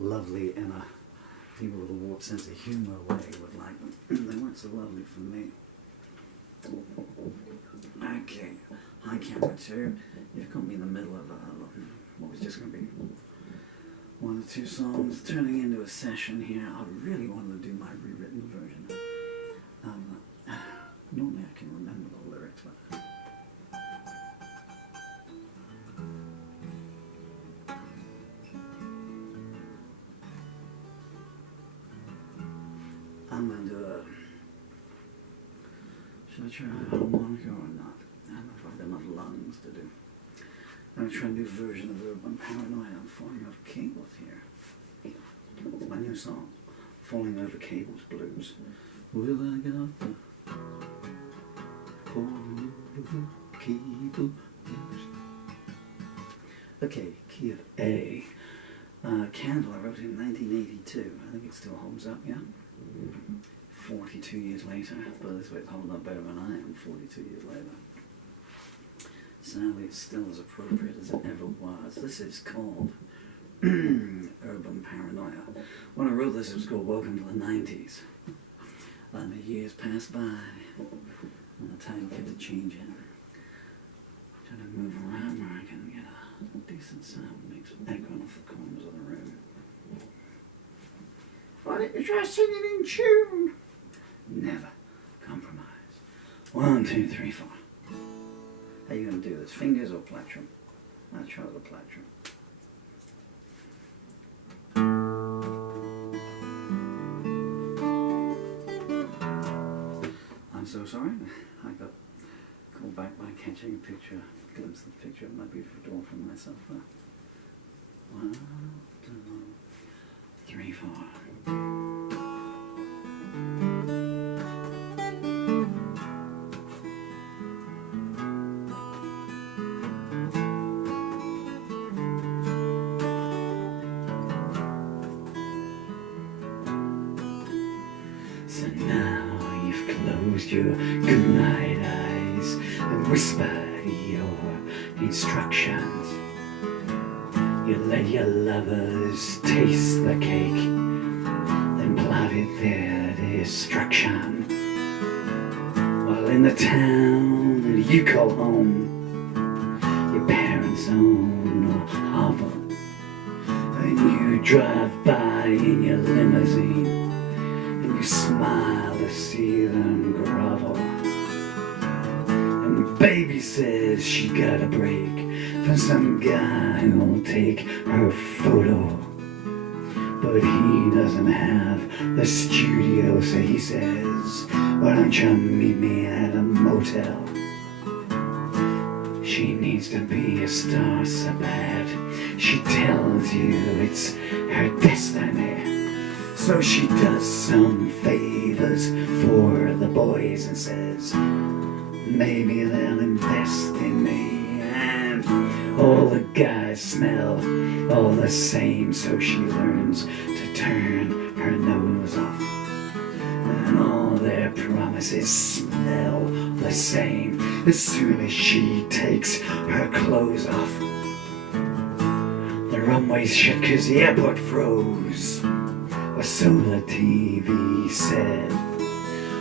lovely in a people with a warped sense of humour way would like them. They weren't so lovely for me. Okay, hi camera 2. You've got me in the middle of what was just going to be 1 or 2 songs turning into a session here. I really wanted to do my rewritten version. Normally I can remember the lyrics, but I'm going to do a... Should I try a harmonica or not? I don't know if I've got enough lungs to do. I'm going to try and do a version of Urban Paranoia. I'm falling over cables here. My new song, Falling Over Cables Blues. Will I get up the falling over cable blues? Okay, key of A. Candle I wrote in 1982. I think it still holds up, yeah? 42 years later, but this way it's holding up better than I am 42 years later. Sadly, it's still as appropriate as it ever was. This is called Urban Paranoia. When I wrote this, it was called Welcome to the 90s. And the years passed by, and the time kept a changing. Trying to move around where I can get a decent sound, makes echoing off the corners of the room. Why don't you try singing in tune? Never compromise. 1, 2, 3, 4. How are you going to do this? Fingers or plectrum? I'll try the plectrum. I'm so sorry. I got called back by catching a glimpse of the picture of my beautiful daughter and myself there. 1, 2, 3, 4. So now you've closed your goodnight eyes and whispered your instructions. You let your lovers taste the cake, then plotted their destruction. While in the town that you call home, your parents own a hovel, and you drive by in your limousine, and you smile to see them grovel. And baby says she got a break for some guy who'll take her photo, but he doesn't have the studio, so he says, why don't you meet me at a motel? She needs to be a star so bad, she tells you it's her destiny. So she does some favors for the boys and says, maybe they'll invest in me. And all the guys smell all the same, so she learns to turn her nose off. And all their promises smell the same as soon as she takes her clothes off. The runway's shut 'cause the airport froze, or so the TV said.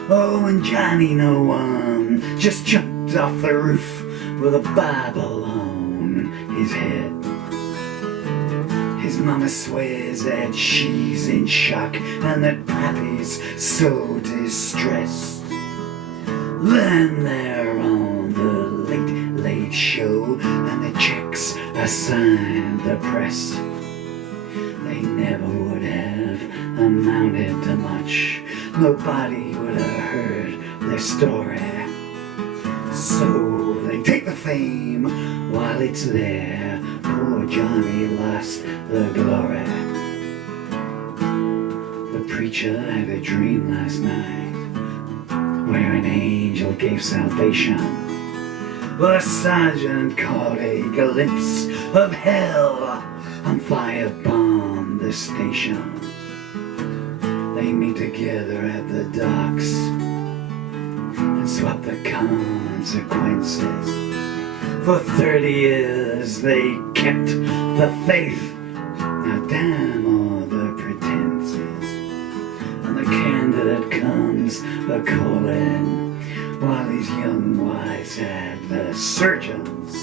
Oh, and Johnny no one just jumped off the roof with a Bible on his head. His mama swears that she's in shock and that Pappy's so distressed. Then they're on the Late Late Show and the checks are signed the press. They never would have amounted to much. Nobody would have heard their story. So they take the fame while it's there. Poor Johnny lost the glory. The preacher had a dream last night where an angel gave salvation. The sergeant caught a glimpse of hell and firebombed the station. They meet together at the docks and swap the consequences. For 30 years they kept the faith. Now damn all the calling while his young wife's at the surgeon's.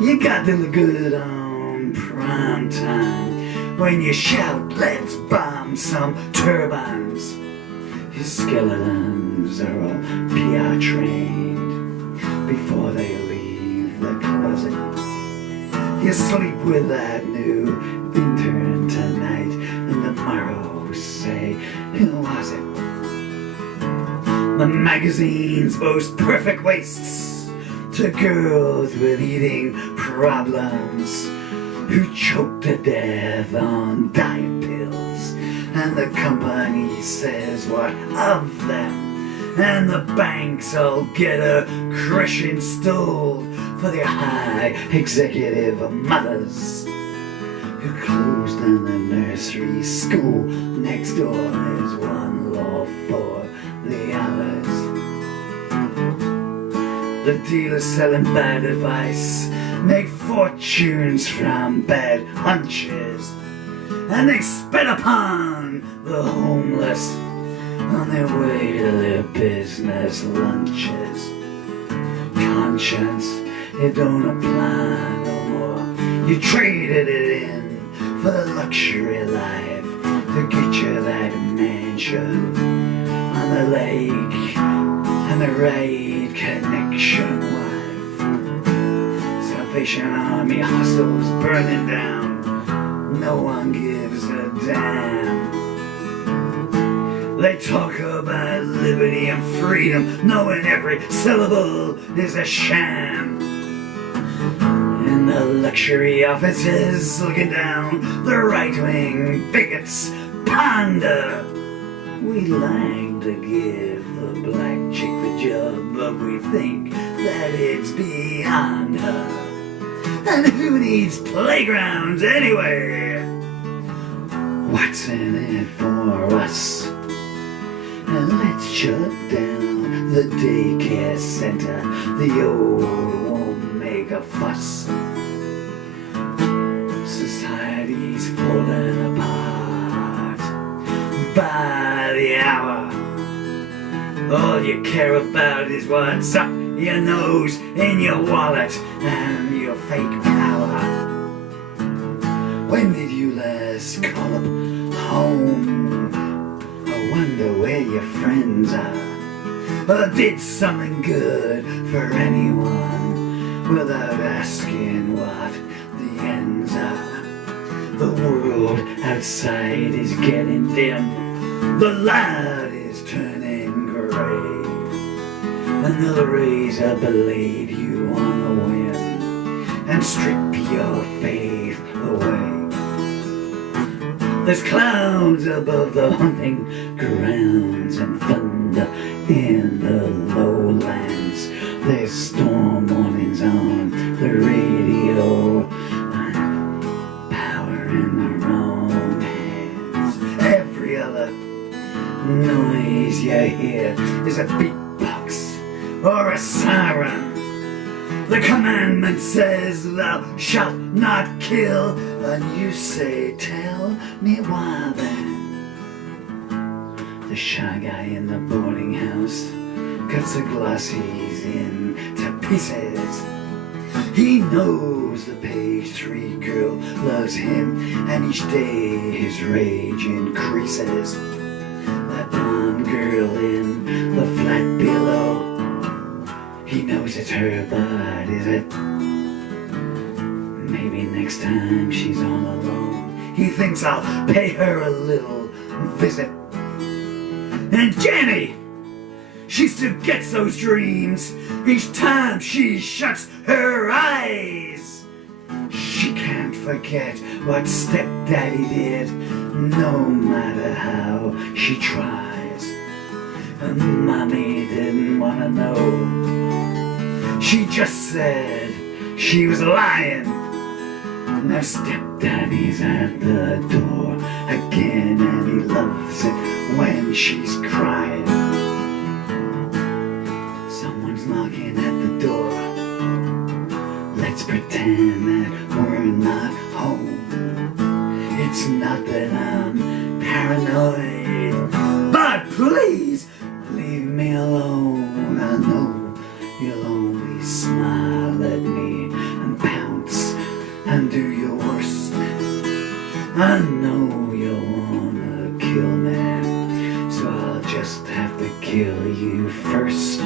You got to look good on prime time when you shout, let's bomb some turbines. His skeletons are all PR trained before they leave the closet. You sleep with that new intern tonight, and tomorrow say, who was it? The magazine's most perfect wastes to girls with eating problems who choke to death on diet pills. And the company says what of them, and the banks all get a crush installed for their high executive mothers who closed down the nursery school next door. There's one law for the others. The dealers selling bad advice make fortunes from bad hunches, and they spit upon the homeless on their way to their business lunches. Conscience, it don't apply no more. You traded it in for the luxury life to get you that mansion on the lake and the right connection wife. Salvation Army hostels burning down. No one gives a damn. They talk about liberty and freedom, knowing every syllable is a sham. In the luxury offices looking down, the right-wing bigots ponder. We like to give the black chick the job, but we think that it's beyond her. And who needs playgrounds anyway? What's in it for us? And let's shut down the daycare center. The old won't make a fuss. Society's falling apart by the hour. All you care about is what's up your nose, in your wallet, and your fake power. When did you last call up home? I wonder where your friends are. Or did something good for anyone without asking what the ends are? The world outside is getting dim. The light is turning gray. Another razor blade you on the wind and strip your faith away. There's clouds above the hunting grounds and thunder in the lowlands. There's storm warnings on the radio, power in the wrong hands. Every other noise you hear is a beatbox or a siren. The commandment says thou shalt not kill, and you say, tell me why then. The shy guy in the boarding house cuts the glossies into pieces. He knows the page 3 girl loves him, and each day his rage increases. That blonde girl in the flat below, he knows it's her, but is it? Maybe next time she's all alone, he thinks I'll pay her a little visit. And Jenny, she still gets those dreams each time she shuts her eyes. She can't forget what stepdaddy did, no matter how she tries. And mommy didn't want to know. She just said she was lying. Now stepdaddy's at the door again, and he loves it when she's crying. Someone's knocking at the door. Let's pretend that we're not home. It's not that I'm paranoid, but please leave I know you wanna kill me, so I'll just have to kill you first.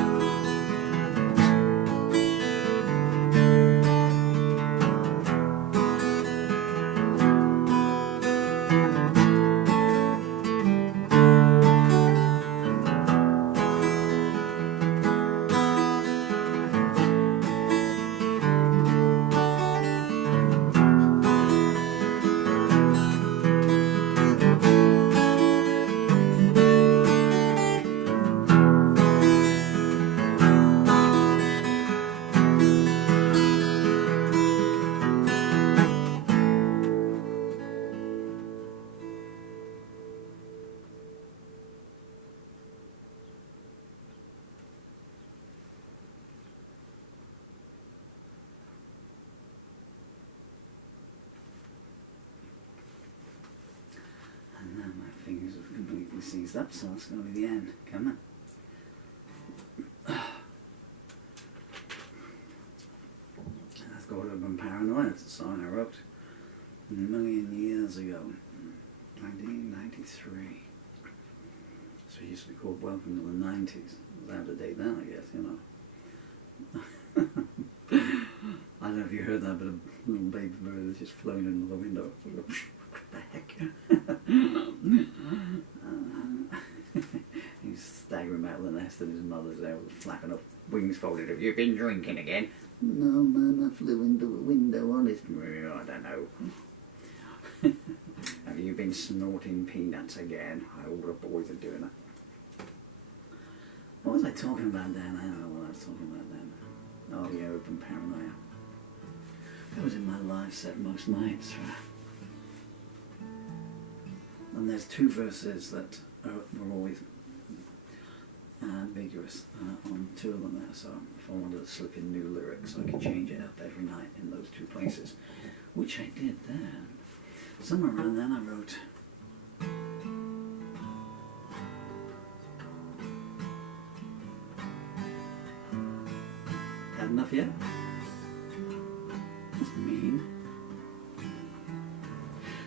Seized up, so it's going to be the end. Come on. That's got to have been Paranoia. It's a song I wrote a million years ago, 1993. So it used to be called Welcome to the 90s. It was out of date then, I guess, you know. I don't know if you heard that, but a little baby bird is just flown into the window. What the heck? He's staggering back to the nest and his mother's there with flapping up, wings folded. Have you been drinking again? No, man, I flew into a window, honest. I don't know. Have you been snorting peanuts again? All the boys are doing that. What was I talking about then? I don't know what I was talking about then. Oh yeah, open Paranoia. That was in my live set most nights, right? And there's two verses that were always ambiguous on two of them there, so if I wanted to slip in new lyrics I could change it up every night in those two places, which I did then. Somewhere around then I wrote Had enough yet? That's mean.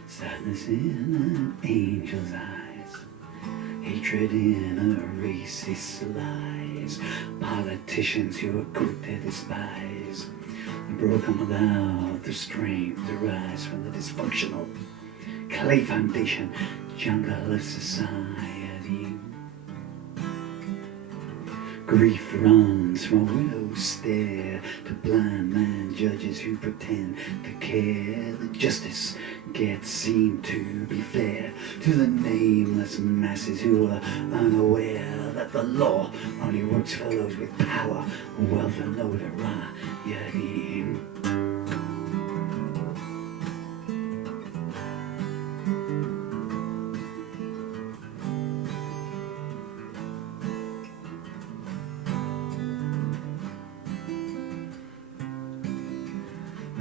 Sadness in an angel's eyes, hatred in a racist lies, politicians who are quick to despise, broken without the strength to rise from the dysfunctional clay foundation jungle of society. Grief runs from widow's stare to blind man judges who pretend to care. The justice gets seen to be fair to the nameless masses who are unaware that the law only works for those with power, wealth and notoriety.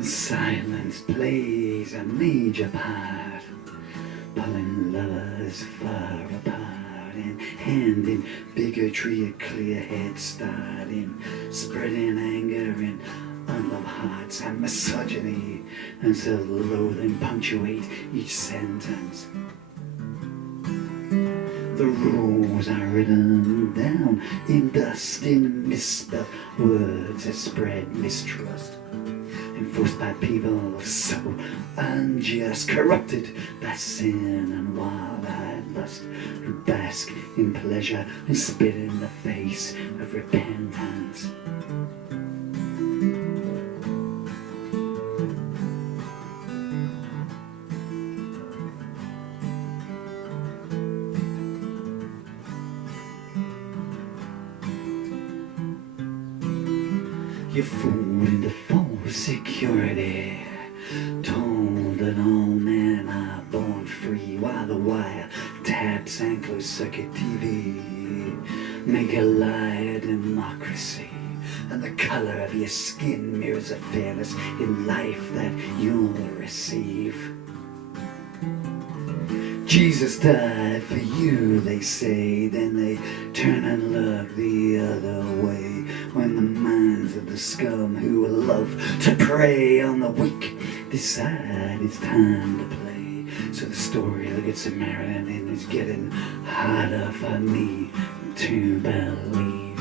Silence plays a major part, pulling lovers far apart and handing bigotry a clear head start, in spreading anger in unloved hearts, and misogyny and self-loathing punctuate each sentence. The rules are written down in dust, in misspelled words that spread mistrust, enforced by people so unjust, corrupted by sin and wild-eyed lust, who bask in pleasure and spit in the face of repentance. You're fooled into false security, told that all men are born free, while the wire taps and closed circuit TV make a lie a democracy, and the color of your skin mirrors a fairness in life that you'll receive. Jesus died for you, they say, then they turn and look the other way, when the minds of the scum who love to prey on the weak decide it's time to play. So the story that gets married and is getting harder for me to believe.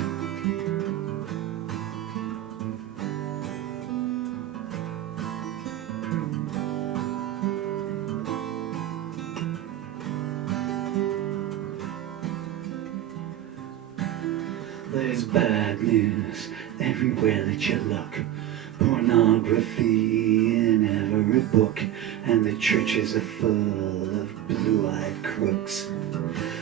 There's bad news everywhere that you look. Pornography in every book. And the churches are full of blue-eyed crooks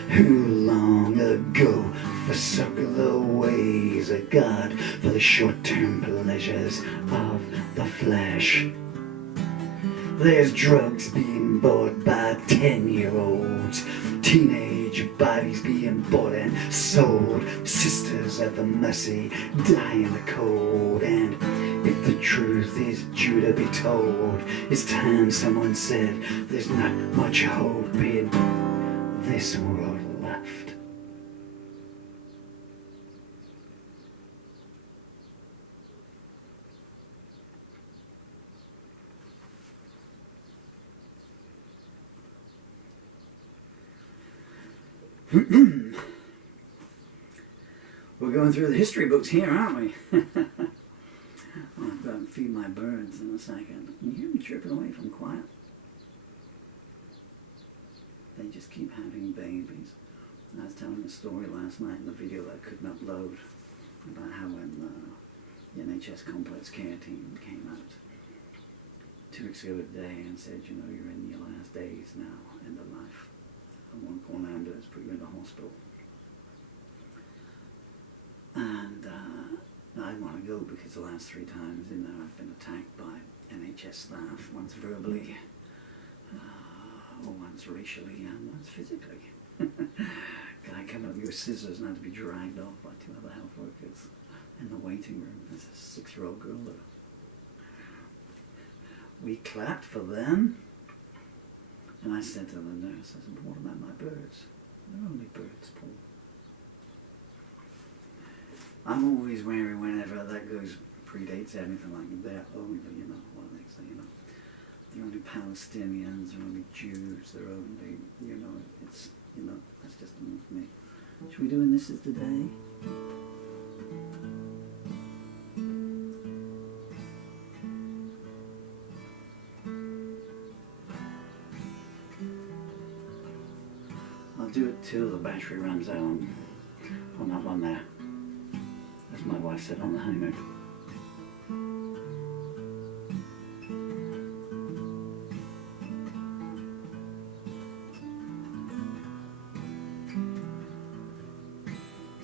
who long ago forsook the ways of God for the short-term pleasures of the flesh. There's drugs being bought by 10-year-olds, teenage bodies being bought and sold, sisters at the mercy, dying the cold. And if the truth is due to be told, it's time someone said there's not much hope in this world left. We're going through the history books here, aren't we? I'll go and feed my birds in a second. Can you hear me chirping away if I'm quiet? They just keep having babies. I was telling a story last night in the video that I couldn't upload about how when the NHS complex care team came out 2 weeks ago today and said, you know, you're in your last days now, end of life. And one call ambulance put you in the hospital. And I want to go because the last 3 times in there I've been attacked by NHS staff, once verbally, once racially, and once physically. Guy coming up with scissors and had to be dragged off by 2 other health workers in the waiting room. There's a 6-year-old girl there. We clapped for them. And I said to the nurse, I said, what about my birds? They're only birds, Paul. I'm always wary whenever that goes, predates anything like that. Only, you know, what they say, you know. They're only Palestinians, they're only Jews, they're only, you know, it's, you know, that's just me. Should we do in This Is the Day? I'll do it till the battery runs out on that one there. As my wife said on the honeymoon.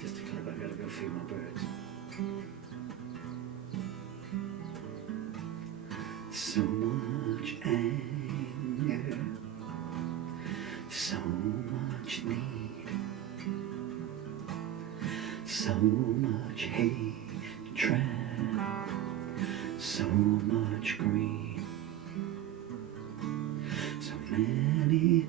Just a clip, I gotta go feed my birds. So much anger, so much need, so much hatred, so much greed, so many